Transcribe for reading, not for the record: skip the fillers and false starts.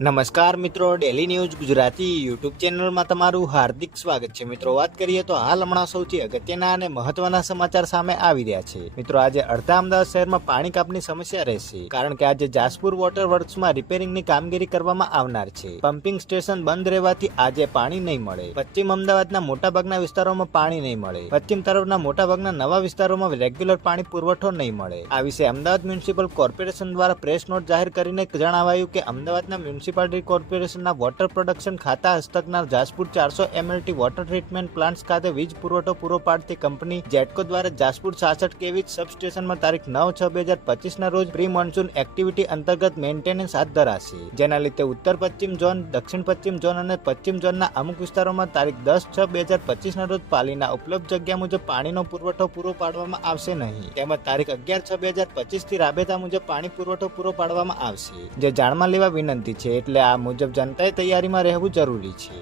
નમસ્કાર મિત્રો, daily news Gujarati YouTube ચેનલમાં તમારું હાર્દિક સ્વાગત છે। મિત્રો, વાત કરીએ તો હાલ હમણાં સૌથી અગત્યના અને મહત્વના સમાચાર સામે આવી રહ્યા છે। મિત્રો, આજે અડધા અમદાવાદ શહેરમાં પાણી કાપની સમસ્યા રહેશે, કારણ કે આજે જાસપુર વોટર વર્ક્સમાં રિપેરિંગની કામગીરી કરવામાં આવનાર છે। પમ્પિંગ સ્ટેશન બંધ રહેવાથી આજે પાણી નહીં મળે। પશ્ચિમ અમદાવાદના મોટાભાગના વિસ્તારોમાં પાણી નહીં મળે। પશ્ચિમ તરફના મોટાભાગના નવા વિસ્તારોમાં રેગ્યુલર પાણી પુરવઠો નહીં મળે। આ વિશે અમદાવાદ મ્યુનિસિપલ કોર્પોરેશન દ્વારા પ્રેસ નોટ જાહેર કરીને જણાવાયું કે અમદાવાદના મ્યુનિસિપલ કોર્પોરેશનના વોટર પ્રોડક્શન ખાતા હસ્તકના Jaspur 400 MLT water treatment plants ખાતે વીજ પુરવઠો પૂરો પાડતી કંપની જેટકો દ્વારા જાસપુર 66 kV સબસ્ટેશનમાં તારીખ 9/6/2025 રોજ પ્રી મોન્સૂન એક્ટિવિટી અંતર્ગત મેન્ટેનન્સ હાથ ધરાશે, જેના લીધે ઉત્તર પશ્ચિમ ઝોન, દક્ષિણ પશ્ચિમ ઝોન અને પશ્ચિમ ઝોનના અમુક વિસ્તારોમાં તારીખ 10/6/2025 રોજ પાલીના ઉપલબ્ધ જગ્યા મુજબ પાણીનો પુરવઠો પૂરો પાડવામાં આવશે નહીં, તેમજ તારીખ 11/6/2025 થી રાબેતા મુજબ પાણી પુરવઠો પૂરો પાડવામાં આવશે, જે જાણમાં લેવા વિનંતી છે। એટલે આ મુજબ જનતાએ તૈયારીમાં રહેવું જરૂરી છે।